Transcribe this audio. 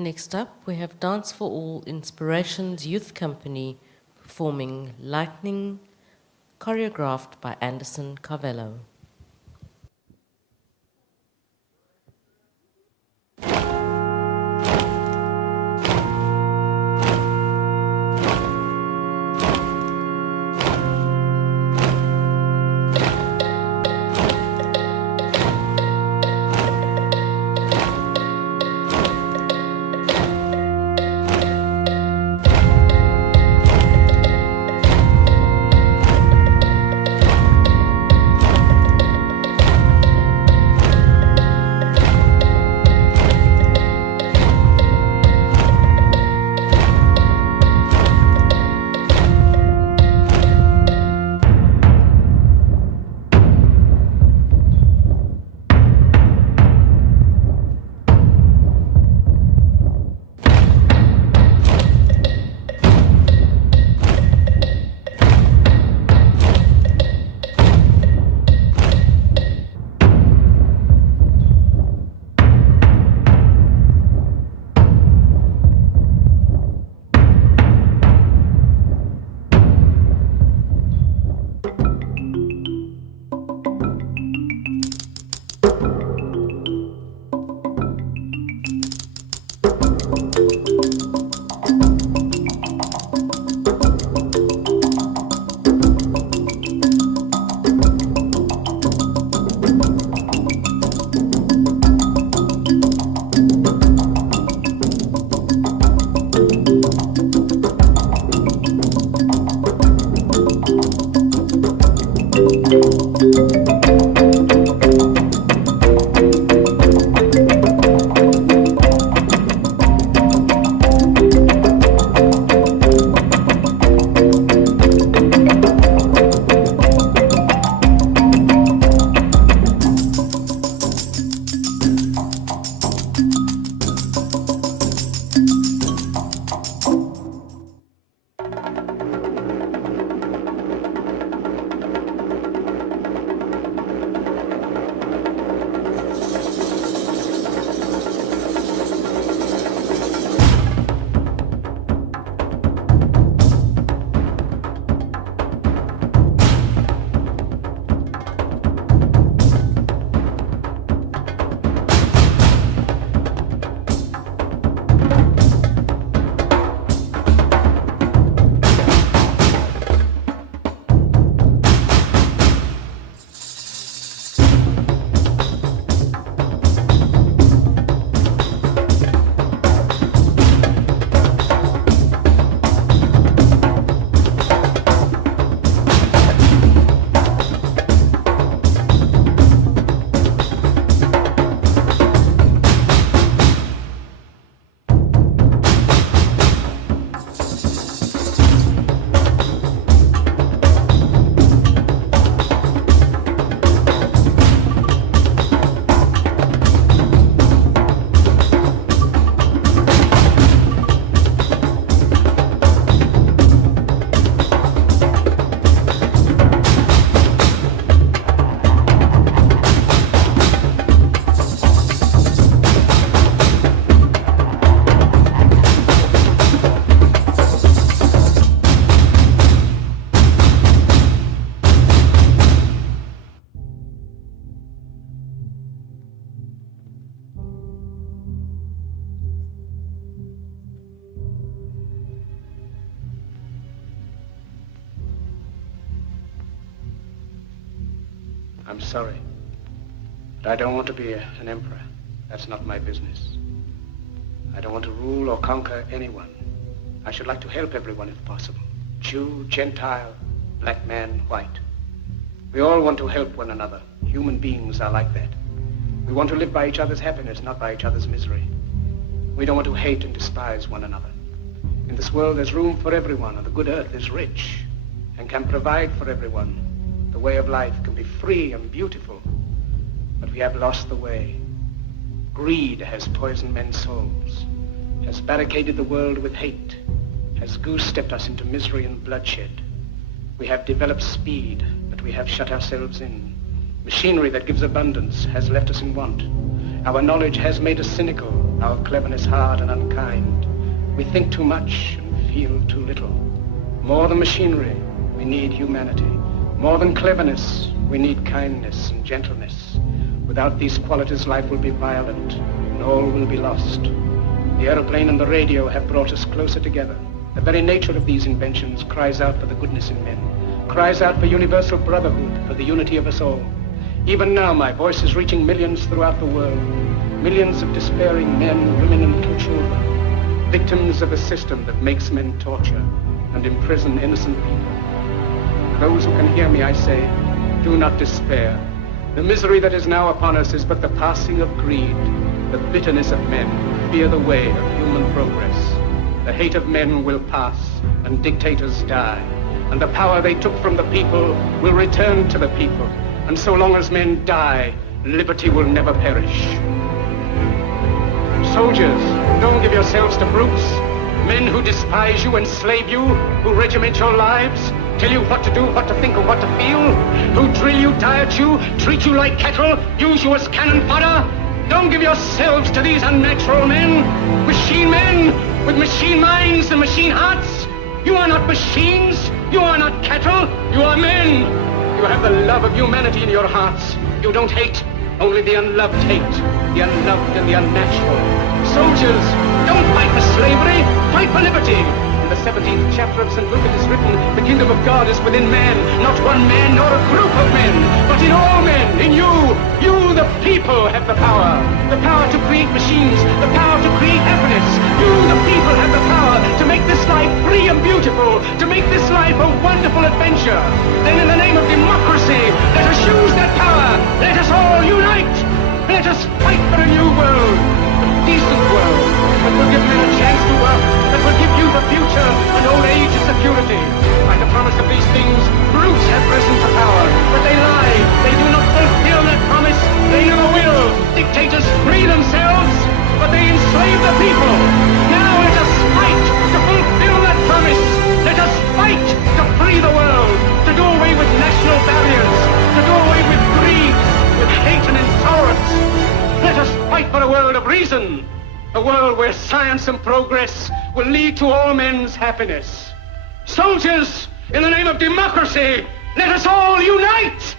Next up, we have Dance for All Inspirations Youth Company performing Lightning, choreographed by Carvalho. I'm sorry, but I don't want to be an emperor. That's not my business. I don't want to rule or conquer anyone. I should like to help everyone if possible. Jew, Gentile, black man, white. We all want to help one another. Human beings are like that. We want to live by each other's happiness, not by each other's misery. We don't want to hate and despise one another. In this world, there's room for everyone, and the good earth is rich and can provide for everyone. The way of life can be free and beautiful, but we have lost the way. Greed has poisoned men's souls, has barricaded the world with hate, has goose-stepped us into misery and bloodshed. We have developed speed, but we have shut ourselves in. Machinery that gives abundance has left us in want. Our knowledge has made us cynical, our cleverness hard and unkind. We think too much and feel too little. More than machinery, we need humanity. More than cleverness, we need kindness and gentleness. Without these qualities, life will be violent and all will be lost. The aeroplane and the radio have brought us closer together. The very nature of these inventions cries out for the goodness in men, cries out for universal brotherhood, for the unity of us all. Even now, my voice is reaching millions throughout the world, millions of despairing men, women, and little children, victims of a system that makes men torture and imprison innocent people. To those who can hear me, I say, do not despair. The misery that is now upon us is but the passing of greed. The bitterness of men fear the way of human progress. The hate of men will pass, and dictators die, and the power they took from the people will return to the people. And so long as men die, liberty will never perish. Soldiers, don't give yourselves to brutes, men who despise you, enslave you, who regiment your lives, tell you what to do, what to think, or what to feel, who drill you, diet you, treat you like cattle, use you as cannon fodder. Don't give yourselves to these unnatural men, machine men with machine minds and machine hearts. You are not machines, you are not cattle, you are men. You have the love of humanity in your hearts. You don't hate, only the unloved hate, the unloved and the unnatural. Soldiers, don't fight for slavery, fight for liberty. In the 17th chapter of St. Luke it is written, the kingdom of God is within man, not one man nor a group of men, but in all men, in you. You, the people, have the power to create machines, the power to create happiness. You, the people, have the power to make this life free and beautiful, to make this life a wonderful adventure. Then in the name of democracy, let us use that power. Let us all unite. Let us fight for a new world, a decent world, that will give men a chance to work, that will give youth a future and old age a security. By the promise of these things, brutes have risen to power, but they lie. They do not fulfill that promise. They never will. Dictators free themselves, but they enslave the people. Now let us fight to fulfill that promise. Let us fight to free the world, to do away with national barriers, to do away with greed, with hate and intolerance. Let us fight for a world of reason, a world where science and progress will lead to all men's happiness. Soldiers, in the name of democracy, let us all unite!